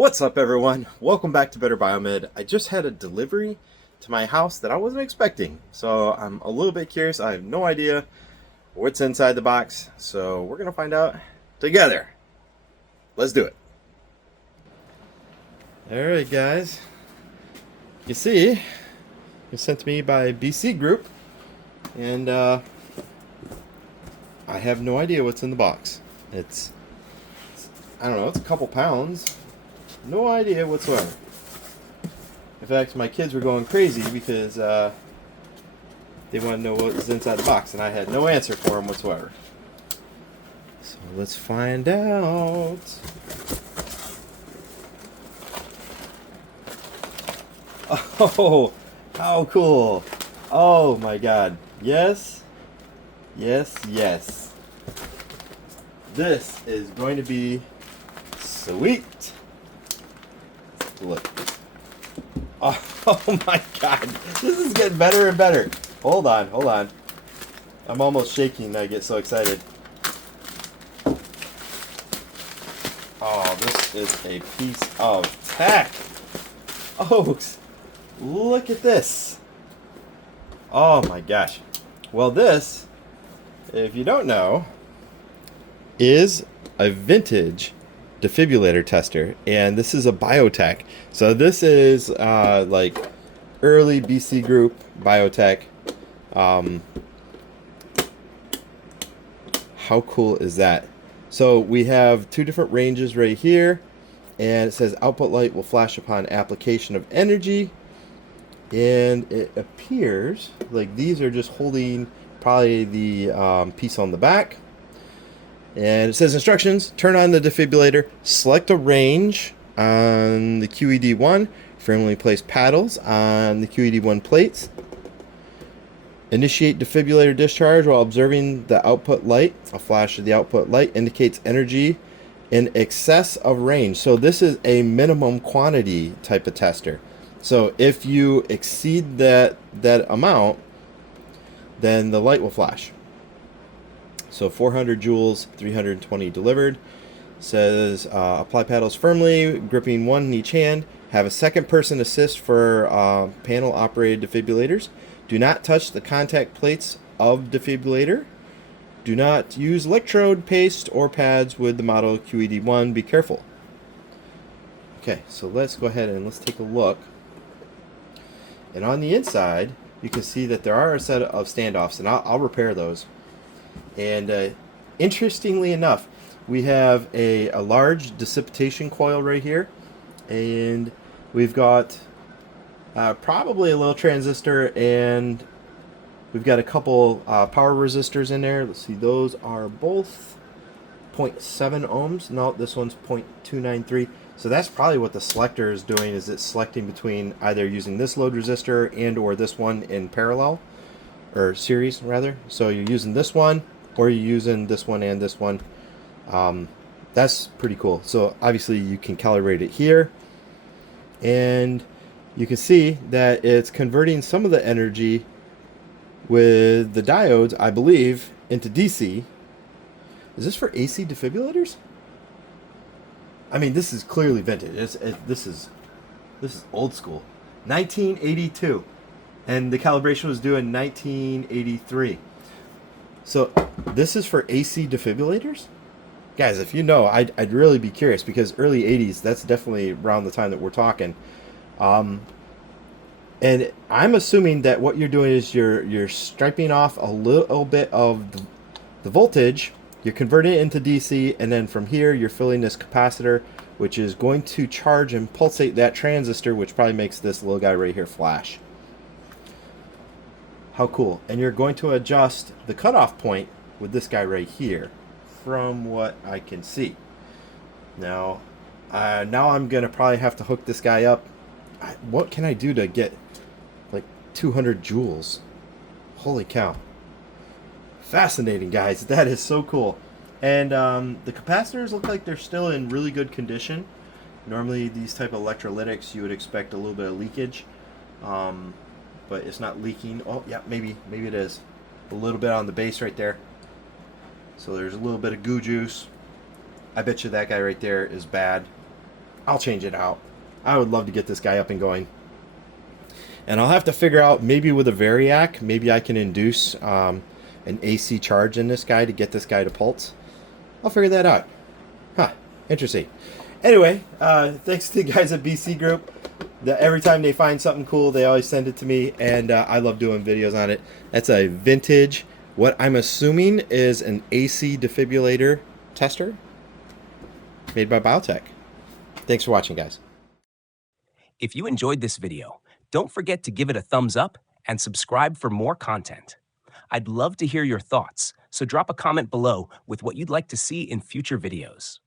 What's up, everyone? Welcome back to Better Biomed. I just had a delivery to my house that I wasn't expecting, so I'm a little bit curious. I have no idea what's inside the box, so we're gonna find out together. Let's do it. All right, guys. You see, it's sent to me by BC Group, and I have no idea what's in the box. I don't know. It's a couple pounds. No idea whatsoever. In fact, my kids were going crazy because they wanted to know what was inside the box, and I had no answer for them whatsoever. So let's find out. Oh, how cool. Oh my god. Yes. Yes, yes. This is going to be sweet. Look. Oh my god. This is getting better and better. Hold on. I'm almost shaking. I get so excited. Oh, this is a piece of tech. Oh, look at this. Oh my gosh. Well, this, if you don't know, is a vintage defibrillator tester, and this is a biotech. So this is like early BC Group biotech. How cool is that? So we have two different ranges right here, and it says output light will flash upon application of energy, and it appears like these are just holding probably the piece on the back. And it says instructions: turn on the defibrillator, select a range on the QED1, firmly place paddles on the QED1 plates, initiate defibrillator discharge while observing the output light. A flash of the output light indicates energy in excess of range. So this is a minimum quantity type of tester. So if you exceed that amount, then the light will flash. So 400 joules, 320 delivered. Says apply paddles firmly, gripping one in each hand. Have a second person assist for panel operated defibrillators. Do not touch the contact plates of defibrillator. Do not use electrode paste or pads with the model QED1. Be careful. Okay, so let's go ahead and let's take a look. And on the inside, you can see that there are a set of standoffs, and I'll repair those. And interestingly enough, we have a large dissipation coil right here, and we've got probably a little transistor, and we've got a couple power resistors in there. Let's see, those are both 0.7 ohms. No, this one's 0.293. So that's probably what the selector is doing, is it's selecting between either using this load resistor and or this one in parallel, or series rather. So you're using this one, or you're using this one and this one. That's pretty cool. So obviously you can calibrate it here, and you can see that it's converting some of the energy with the diodes, I believe, into DC. Is this for AC defibrillators? I mean, this is clearly vintage. This is old school. 1982. And the calibration was due in 1983. So this is for AC defibrillators? Guys, if you know, I'd really be curious, because early 80s, that's definitely around the time that we're talking. And I'm assuming that what you're doing is you're striping off a little bit of the voltage, you're converting it into DC, and then from here you're filling this capacitor, which is going to charge and pulsate that transistor, which probably makes this little guy right here flash. How cool. And you're going to adjust the cutoff point with this guy right here, from what I can see. Now I'm going to probably have to hook this guy up. What can I do to get like 200 joules? Holy cow. Fascinating, guys. That is so cool. And the capacitors look like they're still in really good condition. Normally these type of electrolytics, you would expect a little bit of leakage. But it's not leaking. Oh, yeah, maybe it is. A little bit on the base right there. So there's a little bit of goo juice. I bet you that guy right there is bad. I'll change it out. I would love to get this guy up and going. And I'll have to figure out, maybe with a Variac, maybe I can induce an AC charge in this guy to get this guy to pulse. I'll figure that out. Huh, interesting. Anyway, thanks to the guys at BC Group. Every time they find something cool, they always send it to me, and I love doing videos on it. That's a vintage, what I'm assuming is an AC defibrillator tester made by Biotech. Thanks for watching, guys. If you enjoyed this video, don't forget to give it a thumbs up and subscribe for more content. I'd love to hear your thoughts, so drop a comment below with what you'd like to see in future videos.